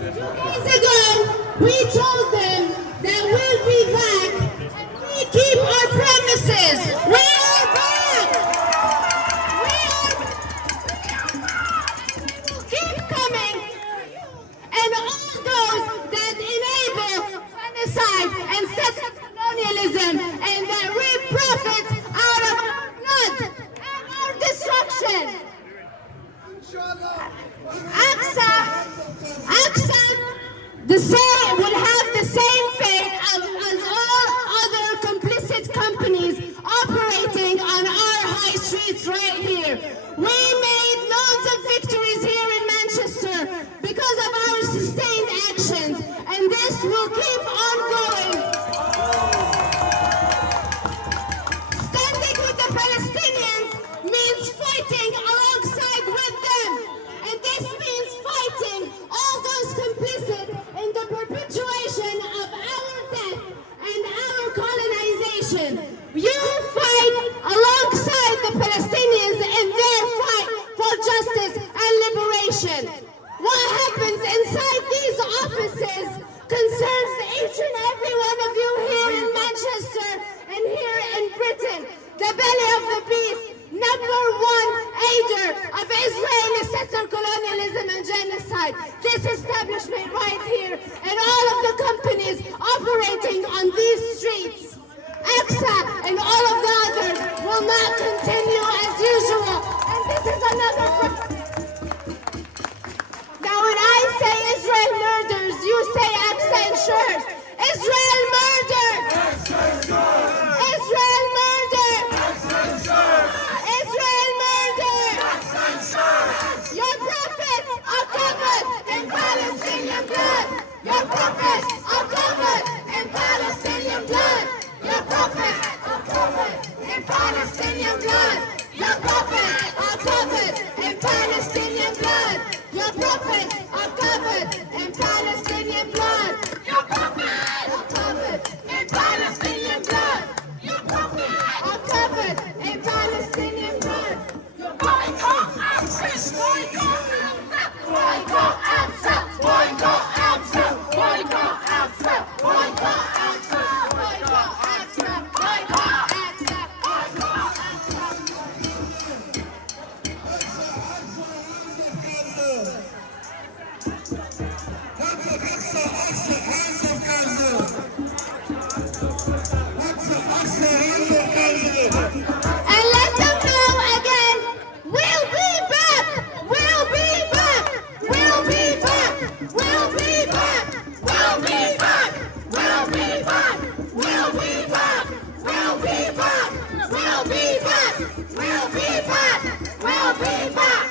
Days ago, we told them that we'll be back. We keep our promises. We are back. We will keep AXA would have the same fate as all other complicit companies operating on our high streets right here. We made loads of victories here in Manchester because of our sustained actions, and this will keep on going. Standing with the Palestinians means fighting alongside with them, and this means fighting all those complicit in the perpetuation of our death and our colonization. You fight alongside the Palestinians in their fight for justice and liberation. What happens inside these offices concerns each and every one of you here in Manchester and here in Britain. The belly of the beast, number one aider of Israeli settler colonialism and genocide. This establishment right here and all of the companies operating on these streets, AXA and all of the others, will not continue as usual. And this is another problem. Now when I say Israel murders, you say AXA ensures. Israel murdered! Israel murdered! Israel murdered! Your prophets are covered in Palestinian blood! Your prophets are covered in Palestinian blood! Your prophets are covered in Palestinian blood! Your prophets are covered in Palestinian blood! Your prophets are covered in Palestinian blood! Your prophets are covered in Palestinian blood! Your prophets are covered in Palestinian blood! Boycott AXA! Boycott AXA! Boycott AXA! Boycott AXA! Boycott AXA! Boycott AXA! Boycott AXA! Boycott and let them know again, we'll be back! We'll be back! We'll be back! We'll be back! We'll be back! We'll be back! We'll be back! We'll be back! We'll be back! We'll be back! We'll be back!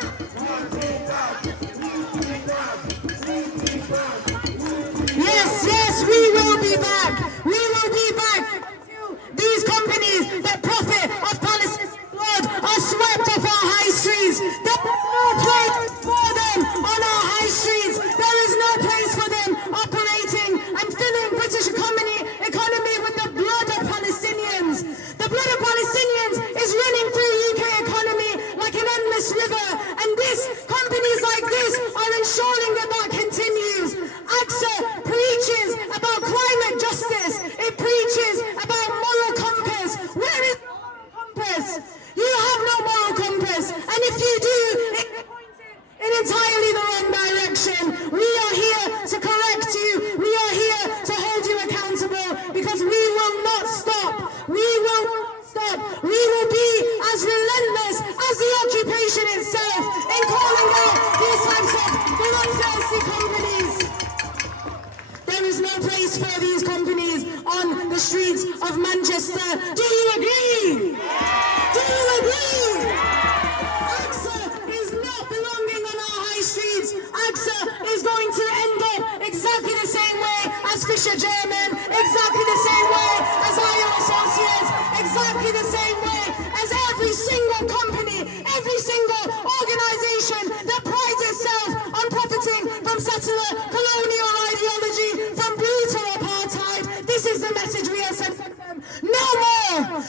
Yes, we will be back. We will be back. These companies that profit off Palestinian blood are swept off our high streets. There is no place for them on our high streets. There is no place for them operating and filling British economy with the blood of Palestinians. The blood of Palestinians is running through UK economy like an endless river, and companies like this are ensuring that continues. AXA preaches about climate justice. It preaches about moral compass. Where is the moral compass? You have no moral compass, and if you do, it's pointed in entirely the wrong direction. We are here to correct you. We are here to hold you accountable, because we will not stop. We will not stop. We will be as relentless as the occupation itself in calling out these types of bloodthirsty companies. There is no place for these companies on the streets of Manchester. Do you agree? Do you agree? AXA is not belonging on our high streets. AXA is going to end up exactly the same way as Fisher German, exactly the same way as IO Associates, exactly the same way as every single company, every single organization that prides itself on profiting from settler colonial ideology, from brutal apartheid. This is the message we are sending them. No more!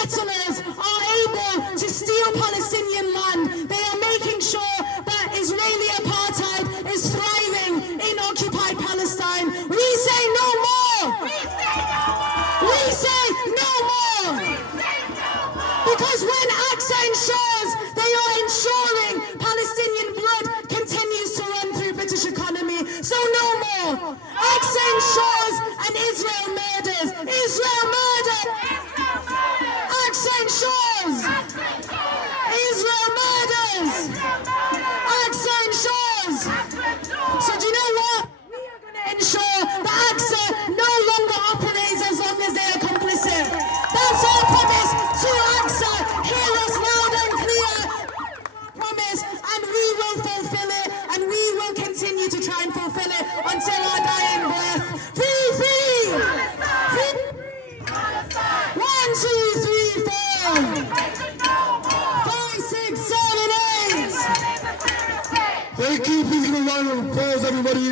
settlers are able to steal Palestinian land. They are making sure that Israeli apartheid is thriving in occupied Palestine. We say no more! We say no more! Because when AXA ensures, they are ensuring Palestinian blood continues to run through British economy. So no more! AXA ensures and Israel murders. Israel murders! AXA ensures! Israel murders! AXA ensures! So do you know what? We are going to ensure that AXA no longer operates as long as they are complicit. That's our promise to AXA. Hear us loud and clear. Promise, and we will fulfill it, and we will continue to try and fulfill it until our dying breath. Free, free! Free! 1, 2, 3, 4. 5, 6, 7, 8. Thank you. Please give a round of applause, everybody.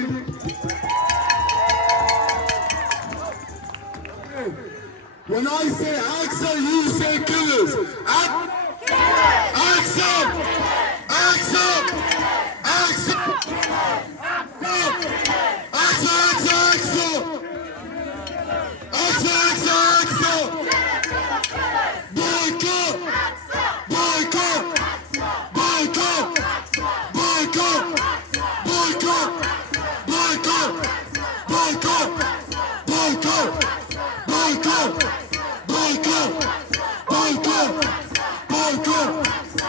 When I say AXA, you say killers. AXA! AXA! AXA! Boycott! Boycott! Boycott! Boycott! Boycott! Boycott! Boycott! Boycott! Boycott! Boycott! Boycott! Boycott!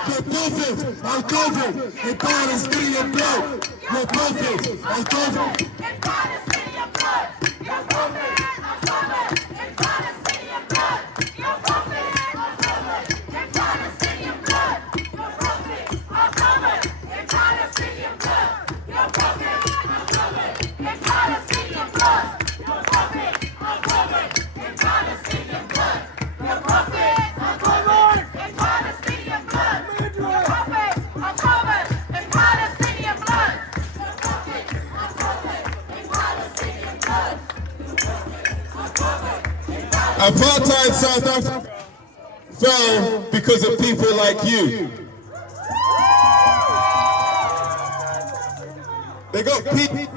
Your prophet, our government, in Palestinian blood. Your prophet, our government. In Palestinian blood, your prophet, our government. In Palestinian blood, your prophet, our government. In Palestinian blood, your prophet, our government. In Palestinian blood, your prophet, our government. In Palestinian blood, your prophet, our government. In Palestinian blood, your prophet, our government. In Palestinian blood, your prophet, our government. In Palestinian blood, your prophet, our government. In Palestinian blood, your prophet, our government. Apartheid South Africa fell because of people like you. They got people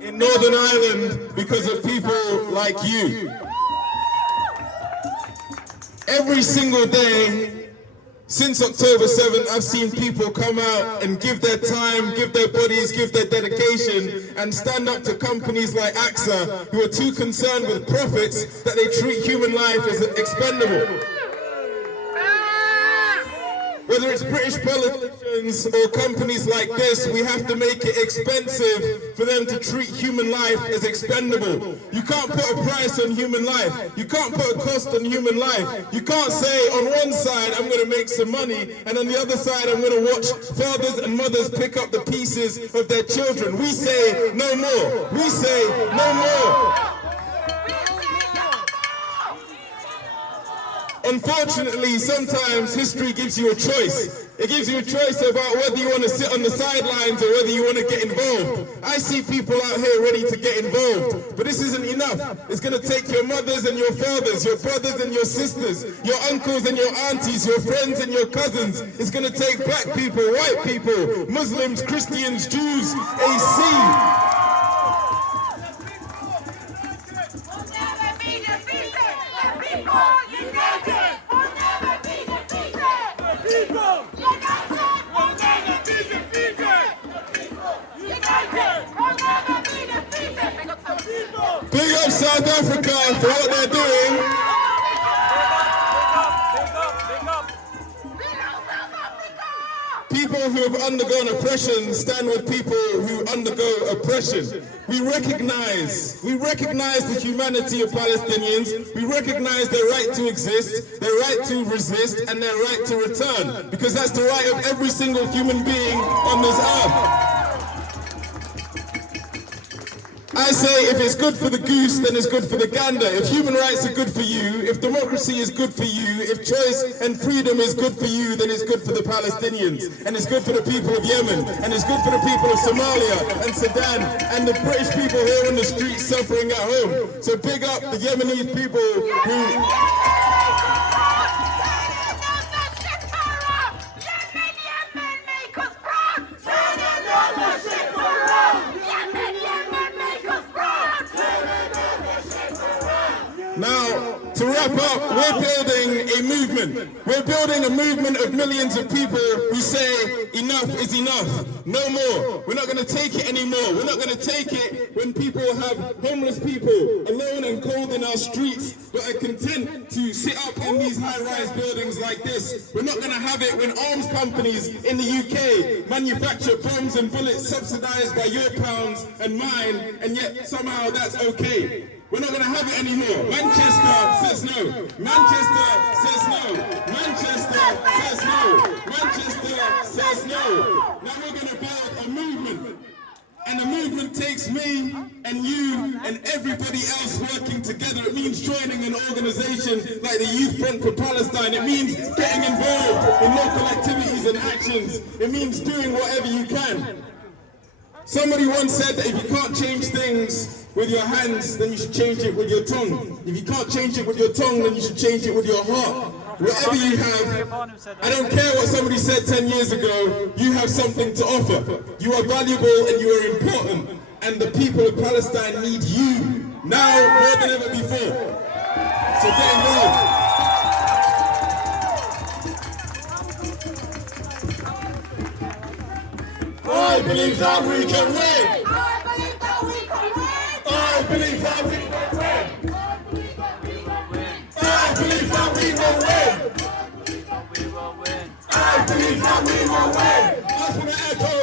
in Northern Ireland because of people like you. Every single day since October 7th, I've seen people come out and give their time, give their bodies, give their dedication, and stand up to companies like AXA, who are too concerned with profits that they treat human life as expendable. Whether it's British politicians or companies like this, we have to make it expensive for them to treat human life as expendable. You can't put a price on human life. You can't put a cost on human life. You can't say on one side, I'm going to make some money, and on the other side, I'm going to watch fathers and mothers pick up the pieces of their children. We say no more. We say no more. Unfortunately, sometimes history gives you a choice. It gives you a choice about whether you want to sit on the sidelines or whether you want to get involved. I see people out here ready to get involved, but this isn't enough. It's going to take your mothers and your fathers, your brothers and your sisters, your uncles and your aunties, your friends and your cousins. It's going to take black people, white people, Muslims, Christians, Jews, AC. Big up South Africa for what they're doing. People who have undergone oppression stand with people who undergo oppression. We recognize the humanity of Palestinians. We recognize their right to exist, their right to resist, and their right to return, because that's the right of every single human being on this earth. I say if it's good for the goose, then it's good for the gander. If human rights are good for you, if democracy is good for you, if choice and freedom is good for you, then it's good for the Palestinians. And it's good for the people of Yemen. And it's good for the people of Somalia and Sudan and the British people here on the streets suffering at home. So big up the Yemenese people who... wrap up, we're building a movement. We're building a movement of millions of people who say enough is enough. No more. We're not going to take it anymore. We're not going to take it when people have homeless people alone and cold in our streets but are content to sit up in these high-rise buildings like this. We're not going to have it when arms companies in the UK manufacture bombs and bullets subsidized by your pounds and mine, and yet somehow that's okay. We're not going to have it anymore. Manchester says no. Manchester says no. Manchester says no. Manchester says no. Now we're going to build a movement. And the movement takes me and you and everybody else working together. It means joining an organization like the Youth Front for Palestine. It means getting involved in local activities and actions. It means doing whatever you can. Somebody once said that if you can't change things with your hands, then you should change it with your tongue. If you can't change it with your tongue, then you should change it with your heart. Whatever you have, I don't care what somebody said 10 years ago, you have something to offer. You are valuable and you are important. And the people of Palestine need you now more than ever before. So get involved. I believe that we can win. I believe that we can win. I believe that we can win. I believe that we will win. I believe that we will win. I just want to echo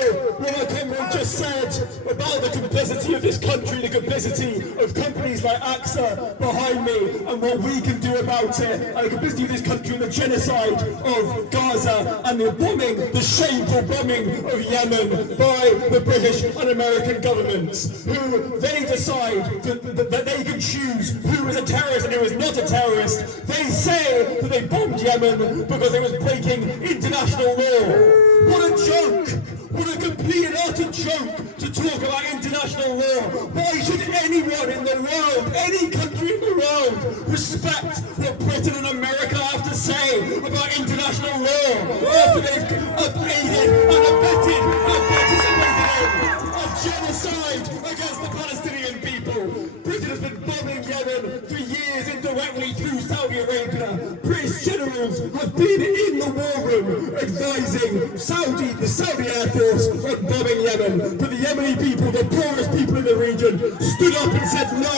what my comrade just said about the complicity of this country, the complicity of companies like AXA behind me, and what we can do about it, and the complicity of this country in the genocide of Gaza and the bombing, the shameful bombing of Yemen by the British and American governments, who they decide that they can choose who is a terrorist and who is not a terrorist. They say that they bombed Yemen because it was breaking international law. What a joke! What a complete and utter joke to talk about international law. Why should anyone in the world, any country in the world, respect what Britain and America have to say about international law after they've aided and abetted and participated in a genocide against the Palestinian people? Britain has been bombing Yemen for years indirectly through Saudi Arabia. British generals have been in the war room advising the Saudi Air Force on bombing Yemen. But the Yemeni people, the poorest people in the region, stood up and said no.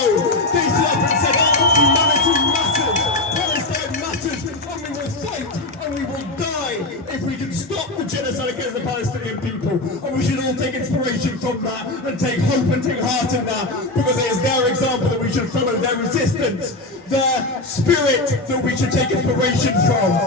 They stood up and said, oh, humanity matters, Palestine matters, and we will fight and we will die if we can stop the genocide against the Palestinian people. And we should all take inspiration from that and take hope and take heart in that, because it is their example that we should follow, their resistance, their spirit that we should take inspiration from.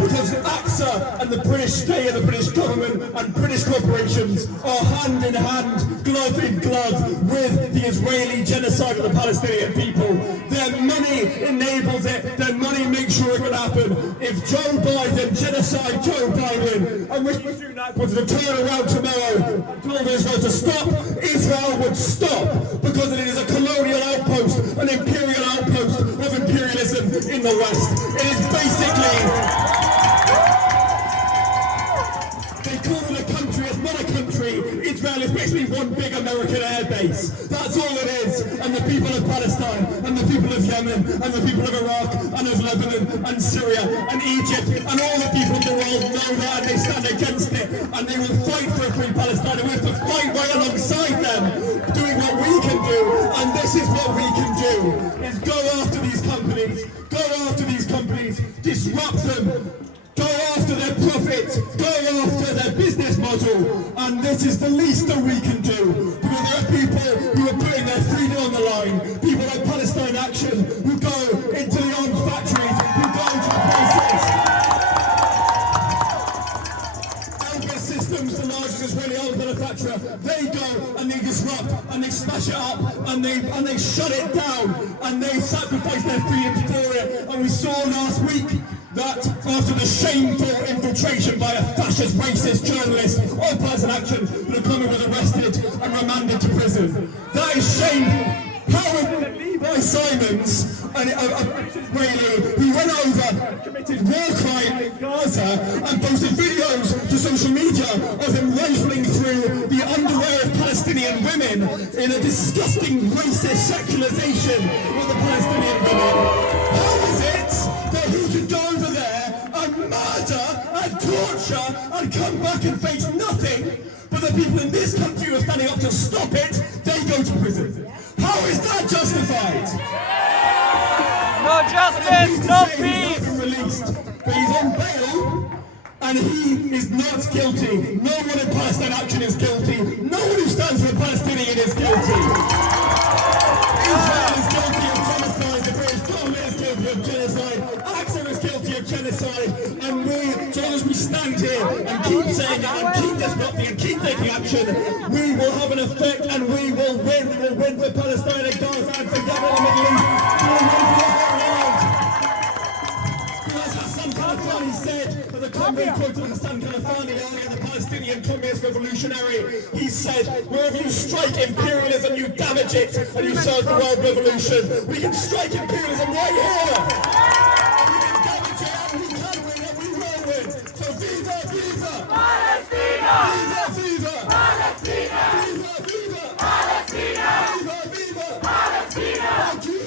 Because AXA and the British state and the British government and British corporations are hand in hand, glove in glove with the Israeli genocide of the Palestinian people. Their money enables it, their money makes sure it can happen. If Joe Biden, genocide Joe Biden, and Rishi Sunak was to turn around tomorrow and told Israel to stop, Israel would stop, because it is a colonial outpost, an imperial outpost of imperialism in the West. It is basically... They call it a country, it's not a country. Israel is basically one big American air base. That's all it is. And the people of Palestine, and the people of Yemen, and the people of Iraq, and of Lebanon, and Syria, and Egypt, and all the people in the world know that, and they stand against it. And they will fight for a free Palestine, and we have to fight right alongside them, doing what we can do. And this is what we can do, is go after these companies, disrupt them, go after their profits, go after their business model, and this is the least that we can do, because there are people who are putting their freedom on the line, people like Palestine Action, who go into the arms factories, who go into the places. Elbit Systems, the largest Israeli arms manufacturer, they go and they disrupt, and they smash it up, and they shut it down, and they sacrifice their freedoms for it. And we saw last week that after the shameful infiltration by a fascist, racist journalist of Palestine Action, the Plumber was arrested and remanded to prison. That is shameful. How is Levi Simons, an Israeli who went over and committed war crime in Gaza and posted videos to social media of him rifling through the underwear of Palestinian women in a disgusting racist secularization of the Palestinian women. How is it that he could go over there and murder and torture and come back and face nothing, but the people in this country who are standing up to stop it, they go to prison? How is that justified? No justice, no peace. He's not been released, but he's on bail, and he is not guilty. No one in Palestine Action is guilty. No one who stands for the Palestinian is guilty. Israel is guilty of genocide. The British government is guilty of genocide. AXA is guilty of genocide. And we, so long as we stand here and keep saying it and keep disrupting and keep taking action, we will have an effect and we will win. We will win for Palestine and Gaza and for Yemen and the Middle East. We will win for the whole world. Because as Hassan Khalafani said, the Colombian quoted Hassan Khalafani earlier, the Palestinian communist revolutionary, he said, wherever you strike imperialism, you damage it and you serve the world revolution. We can strike imperialism right here. And we can damage it and we can win and we will win. So viva, viva! Palestina! Viva, viva! Palestina! Viva, viva! Palestina! Viva, viva! Palestina! Thank you!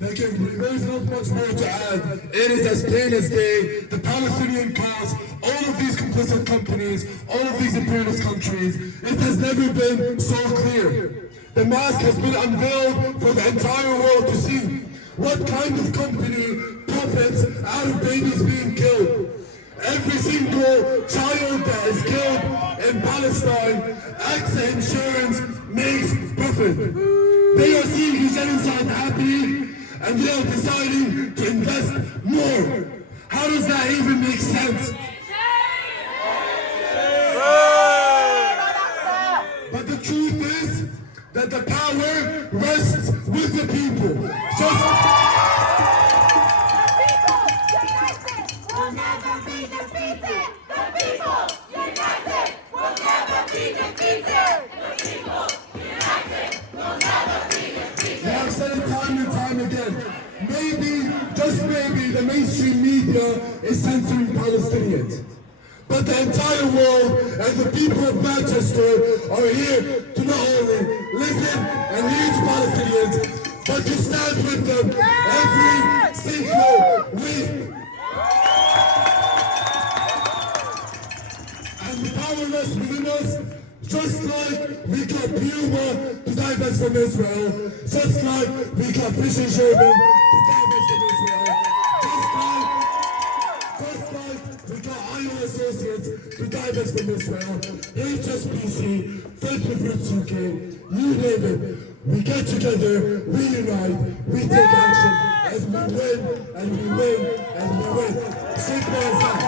Thank you. There is not much more to add. It is as plain as day. The Palestinian cause, all of these complicit companies, all of these imperialist countries, it has never been so clear. The mask has been unveiled for the entire world to see. What kind of company profits out of babies being killed? Every single child that is killed in Palestine, AXA Insurance makes profit. They are seeing genocide happening, and they are deciding to invest more. How does that even make sense? But the truth is that the power rests with the people. I've said it time and time again. Maybe, just maybe, the mainstream media is censoring Palestinians. But the entire world and the people of Manchester are here to not only listen and hear to Palestinians, but to stand with them every single week. And the power rests within us. Just like we got Puma to divest from Israel, just like we got Fisher Sherman to divest from Israel, just like we got Iron Associates to divest from Israel, HSBC, French Roots UK, you name it. We get together, we unite, we take action as we win and we win and we win. Simple as that.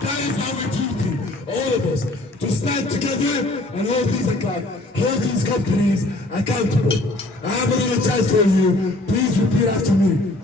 That is our duty, all of us, to stand together and hold these companies accountable. I have a little chance for you. Please repeat after me.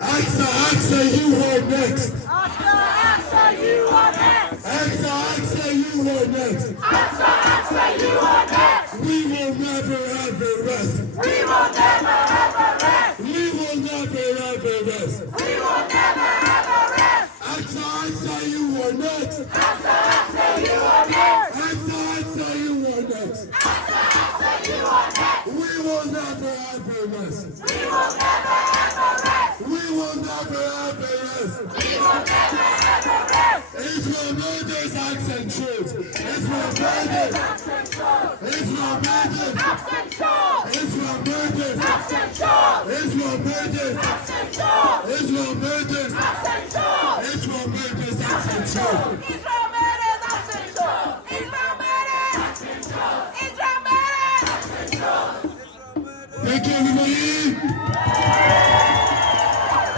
AXA, AXA, you are next. AXA, AXA, you are next. AXA, AXA, you are next. AXA, AXA, you are next. We will never ever rest. We will never ever rest. We will never ever rest. We will never ever rest. AXA, AXA, you are next. AXA, AXA, you are next. AXA, AXA, you are next. AXA, AXA, you are next. We will never ever rest. We will never ever rest. We will never ever rest. We will never ever rest. Israel murders AXA Insurance. Israel murders. Israel murders. Israel murders. Israel murders. Israel murders. Israel murders AXA Insurance. Thank you, everybody.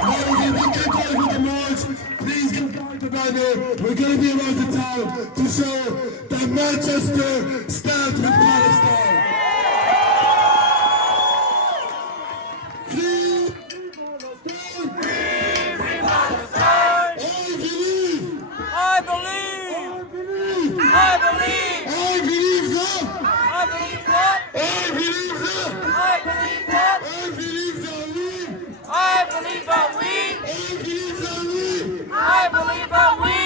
Now we're going to get going with the march. Please get behind the banner. We're going to be around the town to show that Manchester stands with Palestine. Free Palestine! I believe! I believe! I believe! I believe that! I believe what? I believe that! I believe what? I believe that! I believe that we